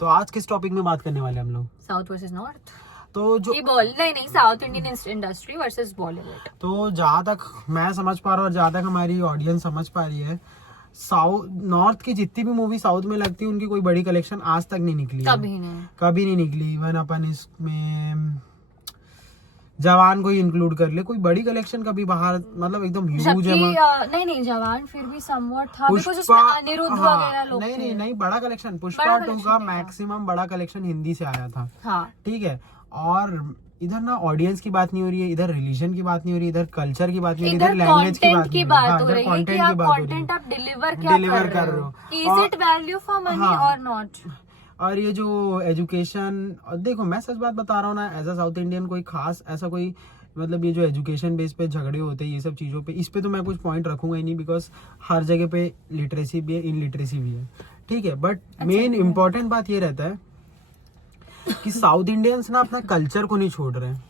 तो आज किस टॉपिक में बात करने वाले हम लोग? South versus north. तो जो नहीं south Indian industry versus Bollywood. तो जहाँ तक मैं समझ पा रहा हूँ और जहाँ तक हमारी ऑडियंस समझ पा रही है, साउथ नॉर्थ की जितनी भी मूवी साउथ में लगती है उनकी कोई बड़ी कलेक्शन आज तक नहीं निकली है। कभी नहीं निकली। इवन अपन इसमें जवान को ही इंक्लूड कर ले, कोई बड़ी कलेक्शन कभी बाहर मतलब एकदम ह्यूज है। नहीं जवान फिर भी समवट था, पुष्पा अनिरुद्ध वगैरह लोग नहीं बड़ा कलेक्शन पुष्पा 2 का मैक्सिमम बड़ा कलेक्शन हिंदी से आया था। ठीक है। और इधर ना ऑडियंस की बात नहीं हो रही है, इधर रिलीजन की बात नहीं हो रही, इधर कल्चर की बात नहीं हो रही, इधर लैंग्वेज की बात हो रही है, कंटेंट की बात हो रही है। आप डिलीवर कर रहे हो, is it value for money और नॉट। और ये जो एजुकेशन, देखो मैं सच बात बता रहा हूँ ना, एज अ साउथ इंडियन कोई खास ऐसा कोई मतलब ये जो एजुकेशन बेस पे झगड़े होते हैं ये सब चीज़ों पे, इस पे तो मैं कुछ पॉइंट रखूंगा ही नहीं, बिकॉज हर जगह पे लिटरेसी भी है, इनलिटरेसी भी है। ठीक है। बट मेन इम्पोर्टेंट बात ये रहता है कि साउथ इंडियंस ना अपना कल्चर को नहीं छोड़ रहे हैं।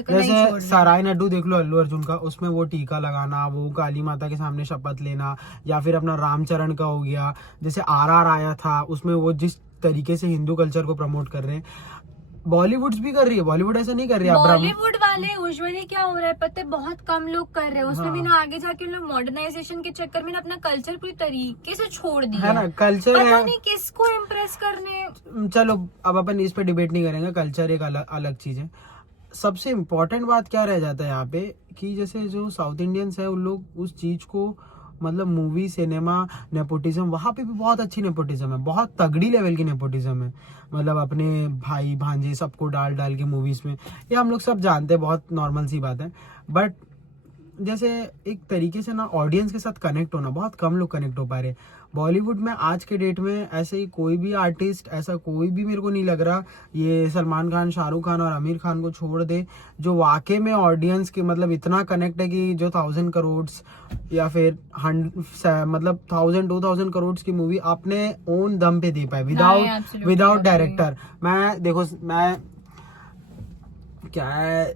जैसे सराय नड्डू देख लो अल्लू अर्जुन का, उसमें वो टीका लगाना, वो काली माता के सामने शपथ लेना, या फिर अपना रामचरण का हो गया, जैसे आरआर आया था उसमें वो जिस तरीके से हिंदू कल्चर को प्रमोट कर रहे हैं, बॉलीवुड भी कर रही है। बॉलीवुड ऐसा नहीं कर रही है। बॉलीवुड वाले यूजुअली क्या हो रहा है पता है, बहुत कम लोग कर रहे हैं उसमें भी ना, आगे जाके लोग मॉडर्नाइजेशन के चक्कर में ना अपना कल्चर पूरी तरीके से छोड़ दिया है ना। कल्चर पता नहीं किसको इम्प्रेस करने। चलो अब अपन इस पे डिबेट नहीं करेंगे, कल्चर एक अलग चीज है। सबसे इम्पोर्टेंट बात क्या रह जाता है यहाँ पे कि जैसे जो साउथ इंडियंस है उन लोग उस चीज को मतलब मूवी सिनेमा नेपोटिज्म, वहाँ पे भी बहुत अच्छी नेपोटिज्म है, बहुत तगड़ी लेवल की नेपोटिज्म है। मतलब अपने भाई भांजे सबको डाल के मूवीज में, ये हम लोग सब जानते हैं, बहुत नॉर्मल सी बात है। बट जैसे एक तरीके से ना ऑडियंस के साथ कनेक्ट होना, बहुत कम लोग कनेक्ट हो पा रहे। बॉलीवुड में आज के डेट में ऐसे ही कोई भी आर्टिस्ट, ऐसा कोई भी मेरे को नहीं लग रहा, ये सलमान खान, शाहरुख खान और आमिर खान को छोड़ दे, जो वाकई में ऑडियंस के मतलब इतना कनेक्ट है कि जो 1000 करोड़ या फिर मतलब 1000-2000 करोड़ की मूवी अपने ओन दम पे दे पाए विदाउट डायरेक्टर। मैं क्या है,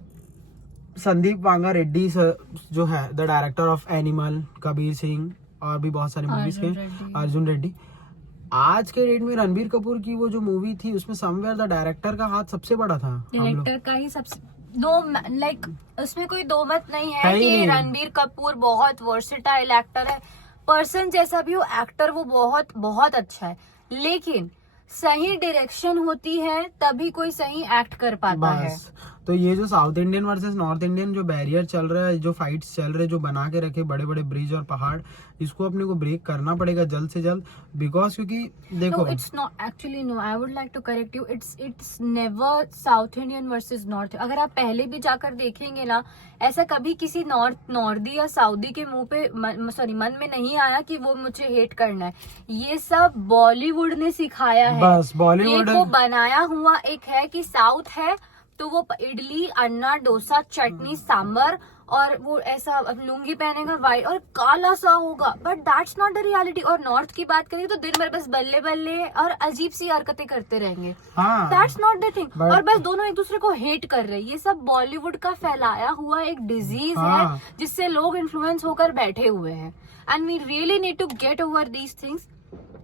संदीप वांगा रेड्डी जो है the director of animal, Kabir Singh और भी बहुत सारी मूवीज के, अर्जुन रेड्डी। आज के डेट में रणबीर कपूर की वो जो मूवी थी उसमें समवेयर द डायरेक्टर का हाथ सबसे बड़ा था। डायरेक्टर का ही सबसे उसमें कोई दो मत नहीं है कि रणबीर कपूर बहुत वर्सेटाइल एक्टर है, पर्सन जैसा भी हो एक्टर वो बहुत बहुत अच्छा है, लेकिन सही डायरेक्शन होती है तभी कोई सही एक्ट कर पाता है। तो ये जो south Indian versus north Indian जो बैरियर चल रहा है, जो फाइट्स चल रहे हैं, जो बना के रखे बड़े बड़े ब्रिज और पहाड़, इसको अपने को ब्रेक करना पड़ेगा जल्द से जल्द। बिकॉज क्योंकि देखो it's not actually, no I would like to correct you, it's never south Indian versus north. अगर आप पहले भी जाकर देखेंगे ना, ऐसा कभी किसी नॉर्दी या सऊदी के मुंह पे मन में नहीं आया कि वो मुझे हेट करना है। ये सब बॉलीवुड ने सिखाया है, बस बॉलीवुड को बनाया हुआ एक है कि साउथ है तो वो इडली, अन्ना, डोसा, चटनी, सांबर और वो ऐसा लुंगी पहनेगा वाइट और काला सा होगा, but that's not the reality. और नॉर्थ की बात करें तो दिन भर बस बल्ले बल्ले और अजीब सी हरकतें करते रहेंगे, दैट्स नॉट द थिंग। और बस दोनों एक दूसरे को हेट कर रहे हैं। ये सब बॉलीवुड का फैलाया हुआ एक डिजीज है जिससे लोग इन्फ्लुएंस होकर बैठे हुए हैं। And we really need to get over these things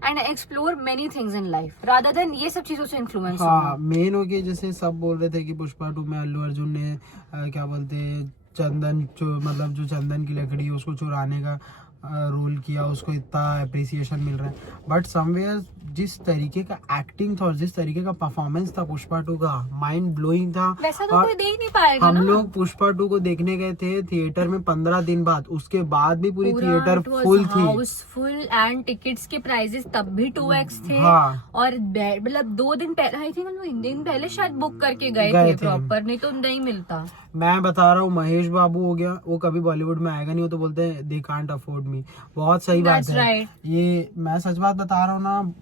and explore many things in life rather than ये सब चीजों से इन्फ्लुएंस होना। मेन हो गया, जैसे सब बोल रहे थे कि पुष्पा 2 में अल्लू अर्जुन ने क्या बोलते हैं चंदन मतलब जो चंदन की लकड़ी है उसको चुराने का रोल किया, उसको इतना अप्रिसिएशन मिल रहा है। बट समवेयर जिस तरीके का एक्टिंग था और जिस तरीके का परफॉर्मेंस था पुष्पा 2 का, माइंड ब्लोइंग था। वैसा तो कोई देख नहीं पाएगा हम लोग पुष्पा 2 को देखने गए थे थिएटर में 15 दिन बाद, उसके बाद भी पूरी थिएटर फुल थी, हाउसफुल, एंड टिकट्स के प्राइसेस तब भी 2x थे। और मतलब 2 दिन पहले, आई थिंक हम 1 दिन पहले शायद बुक करके गए थे प्रॉपर, नहीं तो नहीं मिलता। मैं बता रहा हूँ, महेश बाबू हो गया, वो कभी बॉलीवुड में आएगा नहीं, वो तो बोलते हैं दे कांट अफोर्ड मी। बहुत सही बात है। ये मैं सच बात बता रहा हूँ ना,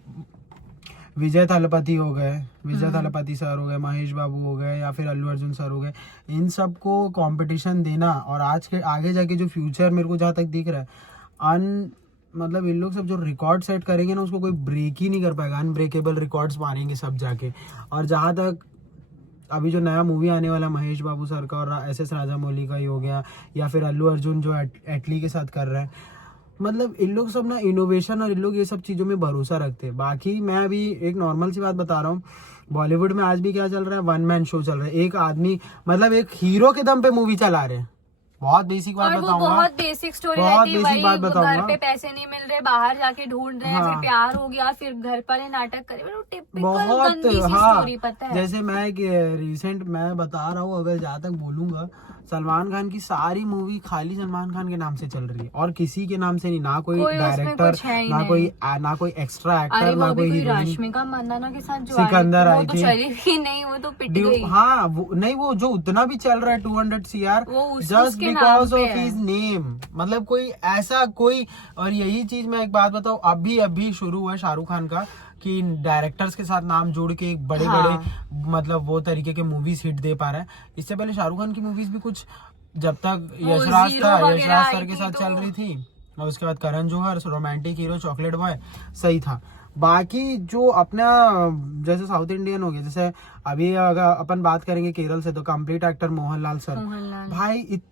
विजय थलपति हो गए, विजय थलपति सर हो गए, महेश बाबू हो गए या फिर अल्लू अर्जुन सर हो गए, इन सबको कंपटीशन देना और आज के आगे जाके जो फ्यूचर मेरे को जहाँ तक दिख रहा है, मतलब इन लोग सब जो रिकॉर्ड सेट करेंगे ना उसको कोई ब्रेक ही नहीं कर पाएगा, अनब्रेकेबल रिकॉर्ड्स मारेंगे सब जाके। और जहाँ तक अभी जो नया मूवी आने वाला महेश बाबू सर का और SS राजामौली का ही हो गया, या फिर अल्लू अर्जुन जो एटली के साथ कर रहा है, मतलब इन लोग सब ना इनोवेशन और इन लोग ये सब चीजों में भरोसा रखते हैं। बाकी मैं अभी एक नॉर्मल सी बात बता रहा हूँ, बॉलीवुड में आज भी क्या चल रहा है, वन मैन शो चल रहा है। एक आदमी मतलब एक हीरो के दम पे मूवी चला रहे हैं। बहुत बेसिक बात और वो बताऊंगा, बहुत बेसिक स्टोरी बहुत रहती है, बेसिक बात वही बताऊंगा। घर पे पैसे नहीं मिल रहे, बाहर जाके ढूंढ रहे हैं, हाँ। फिर प्यार हो गया, फिर घर पर नाटक करे, मतलब टिपिकल बहुत गंदी सी हाँ, स्टोरी, पता है। जैसे मैं रिसेंट मैं बता रहा हूँ, अगर जहाँ तक बोलूंगा, सलमान खान की सारी मूवी खाली सलमान खान के नाम से चल रही है और किसी के नाम से नहीं, ना कोई कोई उसमें डायरेक्टर, कुछ है ही ना नहीं। ना कोई एक्स्ट्रा अरे एक्टर, वो ना भी कोई कोई हीरोइन। रश्मिका मंदाना के साथ जो आई, सिकंदर वो आई तो थी, चली ही नहीं, वो तो पिट गई। हाँ वो नहीं, वो जो उतना भी चल रहा है 200 CR जस्ट उसके नाम बिकॉज पे ऑफ है। हिज नेम, मतलब कोई ऐसा कोई। और यही चीज मैं एक बात बताऊं, अभी अभी शुरू हुआ है शाहरुख खान का कि डायरेक्टर्स के साथ नाम जोड़ के एक बड़े हाँ। बड़े मतलब वो तरीके के मूवीज हिट दे पा रहा है। इससे पहले शाहरुख खान की मूवीज भी कुछ, जब तक वो यशराज Zero था, वगैरह यशराज आई सर के थी साथ तो- चल रही थी, और उसके बाद Karan Johar romantic hero, chocolate boy, सही था। बाकी जो अपना जैसे साउथ इंडियन हो गया, जैसे अभी अगर अपन बात करेंगे केरल से, तो complete actor Mohanlal sir. Mohanlal. भाई इतने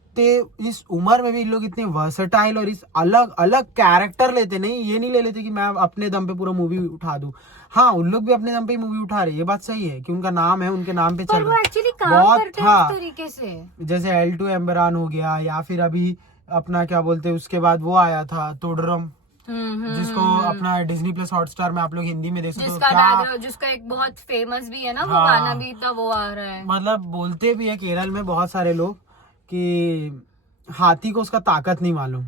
इस उम्र में भी लोग इतने वर्सेटाइल और इस अलग अलग कैरेक्टर लेते, नहीं ये नहीं ले लेते कि मैं अपने दम पे पूरा मूवी उठा दूं। हाँ, उन लोग भी अपने दम पे मूवी उठा रहे, ये बात सही है कि उनका नाम है, उनके नाम पे पर चल वो रहा है। एक्चुअली काम बहुत करते हैं हाँ, उस तरीके से। जैसे L2 एम्बरान हो गया, या फिर अभी अपना क्या बोलते हैं, उसके बाद वो आया था तोडरम, जिसको अपना डिज्नी प्लस हॉटस्टार में आप लोग हिंदी में देख सकते हो। जिसका क्या बैकग्राउंड, जिसका एक बहुत फेमस भी है ना, वो हाँ। गाना भी था, वो आ रहा है। मतलब बोलते भी है केरल में बहुत सारे लोग कि हाथी को उसका ताकत नहीं मालूम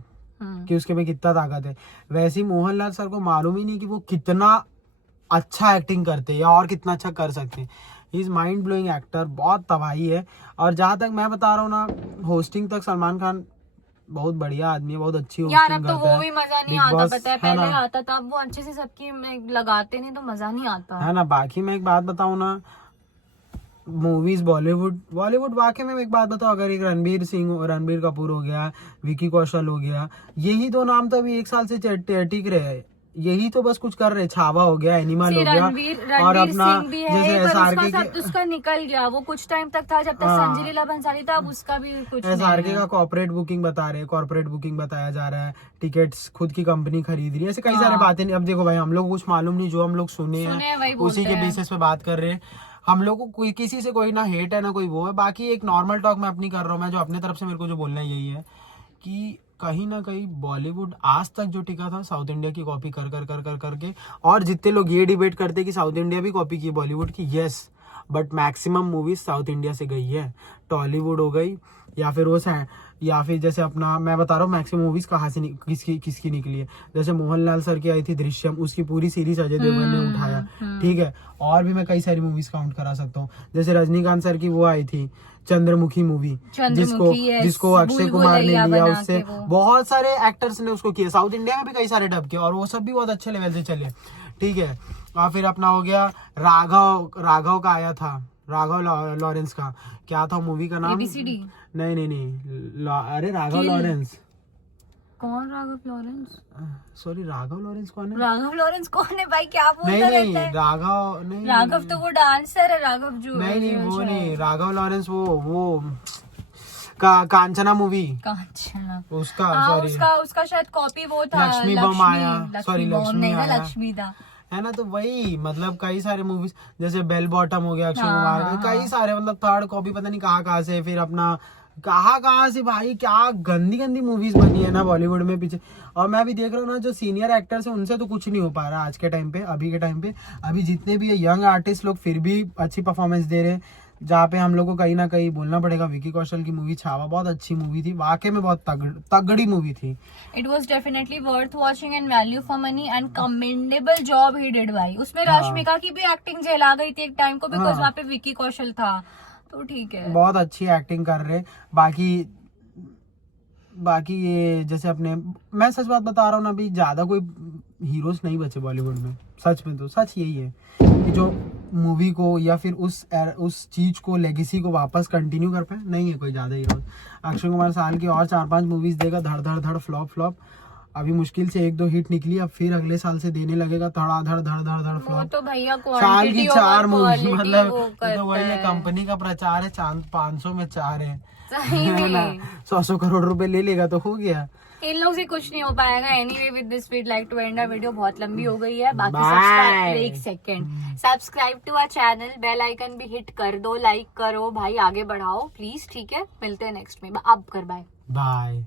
कि उसके में कितना ताकत है। वैसे ही मोहनलाल सर को मालूम ही नहीं कि वो कितना अच्छा एक्टिंग करते हैं या और कितना अच्छा कर सकते हैं। इज माइंड ब्लोइंग एक्टर, बहुत तबाही है। और जहां तक मैं बता रहा हूँ ना, होस्टिंग तक सलमान खान बहुत बढ़िया आदमी है, बहुत अच्छी यार होस्टिंग अब तो करता वो भी मजा नहीं बिग आता, बॉस, पता है, है पहले ना? आता था, अब वो अच्छे से सबकी लगाते नहीं तो मजा नहीं आता। है ना। बाकी मैं एक बात बताऊं ना, मूवीज बॉलीवुड वाकई में एक बात बताओ, अगर एक रणबीर कपूर हो गया, विकी कौशल हो गया, यही दो नाम तो अभी एक साल से टिक रहे हैं, यही तो बस कुछ कर रहे। छावा हो गया, एनिमल हो गया, और अपना सिंह भी है, जैसे पर SRK उसका सब उसका निकल गया, वो कुछ टाइम तक था जब तक हाँ। संजय लीला भंसाली था, अब उसका भी कुछ नहीं SRK है। का कॉर्पोरेट बुकिंग बताया जा रहा है, टिकट्स खुद की कंपनी खरीद रही है, ऐसे कई सारे बातें नहीं। अब देखो भाई, हम लोग को कुछ मालूम नहीं, जो हम लोग सुने हैं वही उसी बोलते के हैं। बेसिस पे बात कर रहे हैं। हम लोग को कोई किसी से कोई ना हेट है ना कोई वो है। बाकी एक नॉर्मल टॉक मैं अपनी कर रहा हूँ, मैं जो अपने तरफ से मेरे को जो बोलना है यही है कि कहीं ना कहीं बॉलीवुड आज तक जो टिका था साउथ इंडिया की कॉपी कर करके। और जितने लोग ये डिबेट करते हैं कि साउथ इंडिया भी कॉपी की बॉलीवुड की, yes, but maximum movies south India से गई है। टॉलीवुड हो गई, या फिर या फिर जैसे अपना मैं बता रहा हूँ मैक्सिमम मूवीज कहाँ से किसकी निकली है। जैसे मोहनलाल सर की आई थी दृश्यम, उसकी पूरी सीरीज अजय देवगन ने उठाया, ठीक है। और भी मैं कई सारी मूवीज काउंट करा सकता हूँ। जैसे रजनीकांत सर की वो आई थी चंद्रमुखी मूवी, जिसको अक्षय कुमार ने लिया, उससे बहुत सारे एक्टर्स ने उसको किया। साउथ इंडिया में भी कई सारे डब किए और वो सब भी बहुत अच्छे लेवल से चले, ठीक है। और फिर अपना हो गया राघव का आया था, राघव लॉरेंस का, क्या था मूवी का नाम? ABCD? नहीं, अरे राघव लॉरेंस। कौन Raghav Lawrence? Sorry, Raghav Lawrence कौन है? राघव लॉरेंस कौन है भाई, क्या बोलता नहीं रहता है? राघव तो वो डांसर है, राघव जो नहीं वो नहीं, राघव लॉरेंस वो कांचना मूवी, कांचना, उसका सॉरी, उसका शायद कॉपी वो था लक्ष्मी बम आया, सॉरी लक्ष्मी आया, लक्ष्मी था, है ना। तो वही मतलब कई सारे मूवीज, जैसे बेल बॉटम हो गया अक्षय कुमार का, कई सारे मतलब थर्ड कॉपी पता नहीं कहाँ से, फिर अपना कहाँ से भाई, क्या गंदी मूवीज बनी है ना बॉलीवुड में पीछे। और मैं भी देख रहा हूँ ना, जो सीनियर एक्टर्स हैं उनसे तो कुछ नहीं हो पा रहा आज के टाइम पे, अभी के टाइम पे। अभी जितने भी यंग आर्टिस्ट लोग फिर भी अच्छी परफॉर्मेंस दे रहे हैं, जहाँ पे हम लोग को कहीं ना कहीं बोलना पड़ेगा। विकी कौशल की मूवी छावा बहुत अच्छी मूवी थी, वाकई में बहुत तगड़ी मूवी थी। It was definitely worth watching and value for money and commendable job he did भाई। उसमें रश्मिका की भी एक्टिंग झेला गई थी एक टाइम को, बिकॉज वहाँ पे विकी कौशल था, तो ठीक है, बहुत अच्छी एक्टिंग कर रहे। बाकी ये जैसे अपने, मैं सच बात बता रहा हूँ ना, अभी ज्यादा कोई हीरोज नहीं बचे बॉलीवुड में। सच में तो सच यही है कि जो मूवी को या फिर उस चीज को, लेगेसी को वापस कंटिन्यू कर पाए, नहीं है कोई ज्यादा हीरोज। अक्षय कुमार साल की और 4-5 मूवीज देगा, धड़ फ्लॉप। अभी मुश्किल से 1-2 हिट निकली, अब फिर अगले साल से देने लगेगा धड़ फ्लॉप। तो भैया साल की 4 मूवी, मतलब तो वही है, कंपनी का प्रचार है, 500 में 4 है, 100 करोड़ रुपए ले लेगा तो हो गया। इन लोग से कुछ नहीं हो पाएगा। Anyway with this we'd like to end our video, बहुत लंबी हो गई है। बाकी Bye. सब्सक्राइब, एक second, subscribe to our channel, bell icon भी हिट कर दो, लाइक करो भाई, आगे बढ़ाओ प्लीज, ठीक है। मिलते हैं नेक्स्ट में, अब कर बाय बाय।